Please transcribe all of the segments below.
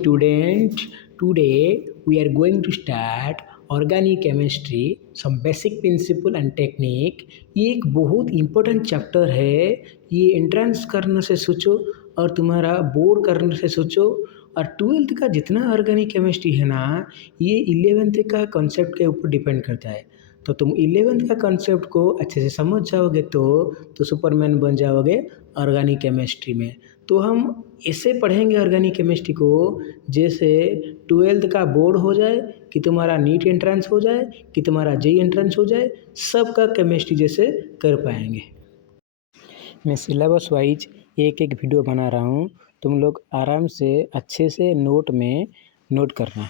student, today we are going to start organic chemistry, some basic principle and technique। ये एक बहुत important chapter है। ये entrance करने से सोचो और तुम्हारा बोर्ड करने से सोचो, और ट्वेल्थ का जितना ऑर्गेनिक केमिस्ट्री है ना, ये इलेवेंथ का कॉन्सेप्ट के ऊपर डिपेंड करता है। तो तुम इलेवेंथ का कॉन्सेप्ट को अच्छे से समझ जाओगे तो सुपरमैन बन जाओगे ऑर्गेनिक केमिस्ट्री में। तो हम ऐसे पढ़ेंगे ऑर्गेनिक केमिस्ट्री को जैसे ट्वेल्थ का बोर्ड हो जाए, कि तुम्हारा नीट एंट्रेंस हो जाए, कि तुम्हारा जेई एंट्रेंस हो जाए, सबका केमिस्ट्री जैसे कर पाएंगे। मैं सिलेबस वाइज एक एक वीडियो बना रहा हूँ, तुम लोग आराम से अच्छे से नोट में नोट करना।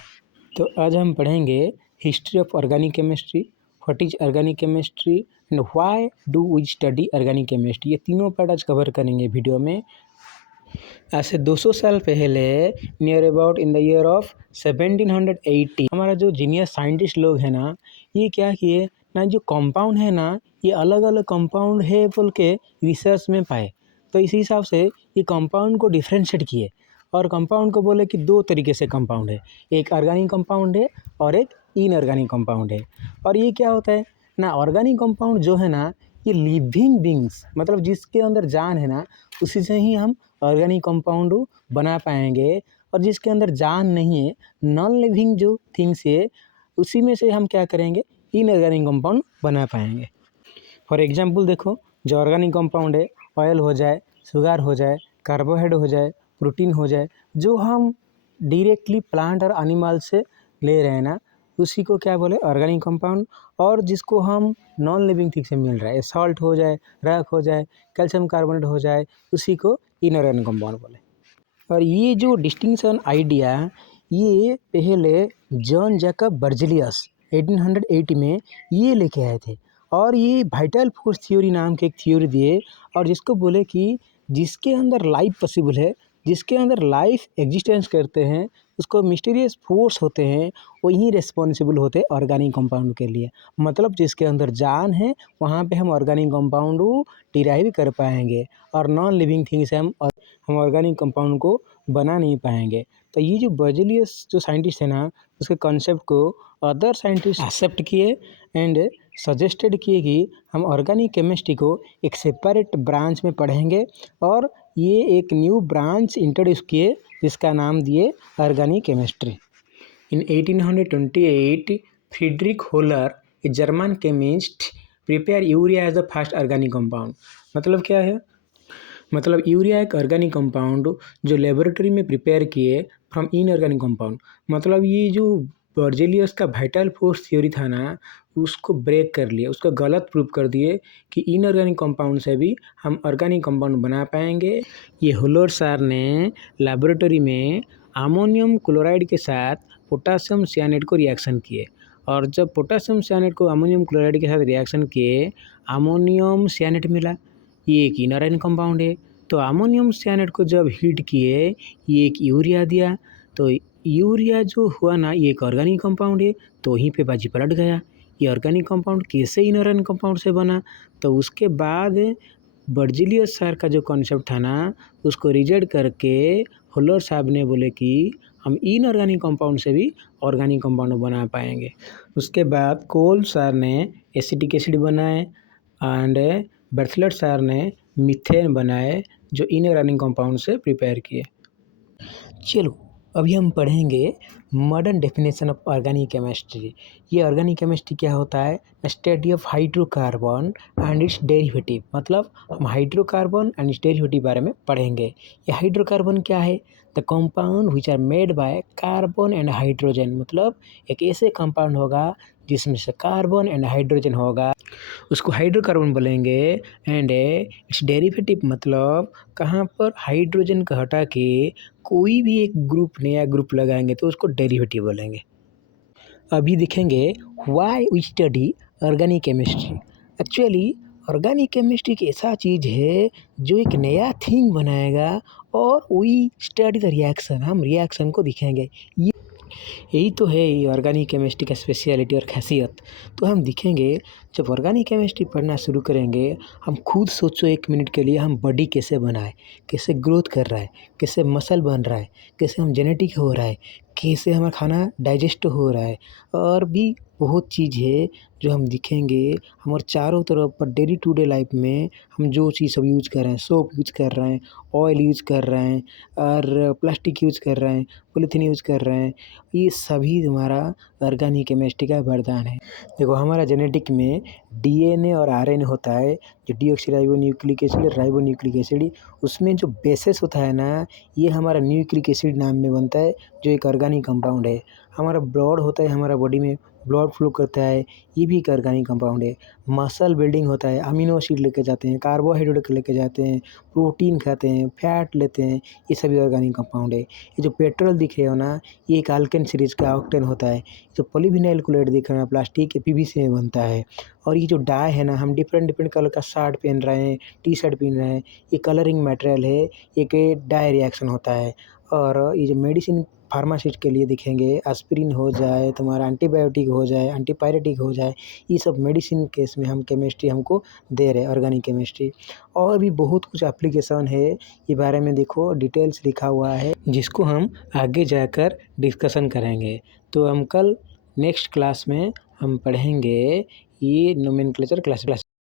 तो आज हम पढ़ेंगे history of organic chemistry, what is organic chemistry and why do we study organic chemistry. ये तीनों पार्ट आज कवर करेंगे वीडियो में। आज से 200 साल पहले, near about in the year of 1780, हमारा जो जीनियस साइंटिस्ट लोग हैं ना, ये क्या किए ना, जो कंपाउंड है ना, ये अलग अलग कंपाउंड है बोल के रिसर्च में पाए। तो इसी हिसाब से ये कंपाउंड को डिफ्रेंशिएट किए, और कंपाउंड को बोले कि दो तरीके से कंपाउंड है, एक ऑर्गेनिक कंपाउंड है और एक इनऑर्गेनिक कंपाउंड है। और ये क्या होता है ना, ऑर्गेनिक कंपाउंड जो है ना, ये लिविंग बींग्स, मतलब जिसके अंदर जान है ना, उसी से ही हम ऑर्गेनिक कंपाउंड बना पाएंगे। और जिसके अंदर जान नहीं है, नॉन लिविंग जो थिंग्स है, उसी में से हम क्या करेंगे, इनऑर्गेनिक कंपाउंड बना पाएंगे। फॉर एग्जांपल देखो, जो ऑर्गेनिक कंपाउंड है, ऑयल हो जाए, शुगर हो जाए, कार्बोहाइड्रेट हो जाए, प्रोटीन हो जाए, जो हम डायरेक्टली प्लांट और एनिमल से ले रहे हैं ना, उसी को क्या बोले, ऑर्गेनिक कंपाउंड। और जिसको हम नॉन लिविंग थिंग से मिल रहा है, सॉल्ट हो जाए, रॉक हो जाए, कैल्शियम कार्बोनेट हो जाए, उसी को इनऑर्गेनिक कंपाउंड बोले। और ये जो डिस्टिंक्शन आइडिया, ये पहले जॉन जैकब बर्जेलियस 1880 में ये लेके आए थे। और ये वाइटल फोर्स थ्योरी नाम के एक थ्योरी दिए, और जिसको बोले कि जिसके अंदर लाइफ पॉसिबल है, जिसके अंदर लाइफ एग्जिस्टेंस करते हैं, उसको मिस्टीरियस फोर्स होते हैं, वही रिस्पॉन्सिबल होते हैं ऑर्गेनिक कंपाउंड के लिए। मतलब जिसके अंदर जान है, वहाँ पे हम ऑर्गेनिक कंपाउंड डिराइव कर पाएंगे, और नॉन लिविंग थिंग्स से हम ऑर्गेनिक कंपाउंड को बना नहीं पाएंगे। तो ये जो बर्जेलियस जो साइंटिस्ट है ना, उसके कॉन्सेप्ट को अदर साइंटिस्ट एक्सेप्ट किए एंड सजेस्टेड किए कि हम ऑर्गेनिक केमिस्ट्री को एक सेपरेट ब्रांच में पढ़ेंगे। और ये एक न्यू ब्रांच इंट्रोड्यूस किए, जिसका नाम दिए organic chemistry. In 1828, Friedrich Wohler, a German chemist, prepare urea as the first organic compound. मतलब क्या है, मतलब यूरिया एक ऑर्गेनिक कंपाउंड जो लेबोरेटरी में प्रिपेयर किए फ्रॉम इनऑर्गेनिक कंपाउंड। मतलब ये जो बर्जेलियस का वाइटल फोर्स थ्योरी था ना, उसको ब्रेक कर लिए, उसको गलत प्रूव कर दिए कि इनऑर्गेनिक कंपाउंड से भी हम ऑर्गेनिक कंपाउंड बना पाएंगे। ये हुलर सर ने लेबोरेटरी में अमोनियम क्लोराइड के साथ पोटासियम सियानेट को रिएक्शन किए, और जब पोटासियम सियानेट को अमोनियम क्लोराइड के साथ रिएक्शन किए, अमोनियम सियानेट मिला, ये एक इनऑर्गेनिक कंपाउंड है। तो अमोनियम सियानेट को जब हीट किए, ये एक यूरिया दिया, तो यूरिया जो हुआ ना, ये एक ऑर्गेनिक कंपाउंड है। तो वहीं पे बाजी पलट गया, ये ऑर्गेनिक कंपाउंड कैसे इनऑर्गेनिक कंपाउंड से बना। तो उसके बाद बर्जेलियस सर का जो कॉन्सेप्ट था ना, उसको रिजेक्ट करके हुलर साहब ने बोले कि हम इनऑर्गेनिक कंपाउंड से भी ऑर्गेनिक कंपाउंड बना पाएंगे। उसके बाद कोल सर ने एसिटिक एसिड बनाए, एंड बर्थलट सर ने मीथेन बनाए, जो इनऑर्गेनिक कंपाउंड से प्रिपेयर किए। चलो अभी हम पढ़ेंगे modern definition of organic chemistry. ये ऑर्गेनिक केमिस्ट्री क्या होता है, study of hydrocarbon and it's derivative. मतलब हम हाइड्रोकार्बन एंड इट्स डेरिवेटिव बारे में पढ़ेंगे। ये हाइड्रोकार्बन क्या है, the compound which are made by carbon and hydrogen. मतलब एक ऐसे कंपाउंड होगा जिसमें से कार्बन एंड हाइड्रोजन होगा, उसको हाइड्रोकार्बन बोलेंगे। एंड इट्स डेरिवेटिव, मतलब कहाँ पर हाइड्रोजन को हटा के कोई भी एक ग्रुप, नया ग्रुप लगाएंगे तो उसको डेरिवेटिव बोलेंगे। अभी देखेंगे why we study organic chemistry. Actually organic chemistry एक ऐसा चीज़ है जो एक नया थिंग बनाएगा, और वी स्टडी द रिएक्शन, हम रिएक्शन को दिखेंगे। यही तो है ये ऑर्गेनिक केमिस्ट्री का स्पेशलिटी और खासियत। तो हम दिखेंगे जब ऑर्गेनिक केमिस्ट्री पढ़ना शुरू करेंगे, हम खुद सोचो 1 मिनट के लिए हम बॉडी कैसे बनाएँ, कैसे ग्रोथ कर रहा है, कैसे मसल बन रहा है, कैसे हम जेनेटिक हो रहा है, कैसे हमारा खाना डाइजेस्ट हो रहा है और भी बहुत चीज़ है जो हम दिखेंगे हमारे चारों तरफ पर डेली टू डे लाइफ में हम जो चीज़ सब यूज़ कर रहे हैं, सोप यूज़ कर रहे हैं, ऑयल यूज़ कर रहे हैं और प्लास्टिक यूज़ कर रहे हैं, पॉलीथीन यूज़ कर रहे हैं, ये सभी हमारा ऑर्गेनिक केमिस्ट्री का वरदान है। देखो हमारा जेनेटिक में डीएनए और आरएनए होता है, जो डीऑक्सीराइबोन्यूक्लिक एसिड और राइबोन्यूक्लिक एसिड, उसमें जो बेसेस होता है ना, ये हमारा न्यूक्लिक एसिड नाम में बनता है, जो एक ऑर्गेनिक कंपाउंड है। हमारा ब्लड होता है, हमारा बॉडी में ब्लड फ्लो करता है, ये भी एक ऑर्गेनिक कंपाउंड है। मसल बिल्डिंग होता है, अमीनो एसिड लेके जाते हैं, कार्बोहाइड्रेट लेके जाते हैं, प्रोटीन खाते हैं, फैट लेते हैं, ये सभी ऑर्गेनिक कंपाउंड है। ये जो पेट्रोल दिख रहे हो ना, ये एक अल्केन सीरीज का ऑक्टेन होता है। जो पॉलीविनाइल क्लोराइड दिख रहा है प्लास्टिक, ये पीवीसी में बनता है। और ये जो डाई है ना, हम डिफरेंट डिफरेंट कलर का शर्ट पहन रहे हैं, टी शर्ट पहन रहे हैं, ये कलरिंग मटेरियल है, एक डाई रिएक्शन होता है। और ये जो मेडिसिन फार्मासिस्ट के लिए दिखेंगे, एस्पिरिन हो जाए, तुम्हारा एंटीबायोटिक हो जाए, एंटीपायरेटिक हो जाए, ये सब मेडिसिन केस में हम केमिस्ट्री हमको दे रहे हैं, ऑर्गेनिक केमिस्ट्री। और भी बहुत कुछ एप्लीकेशन है, ये बारे में देखो डिटेल्स लिखा हुआ है, जिसको हम आगे जाकर डिस्कशन करेंगे। तो हम कल नेक्स्ट क्लास में हम पढ़ेंगे ये नोमेनक्लेचर क्लासिफिकेशन।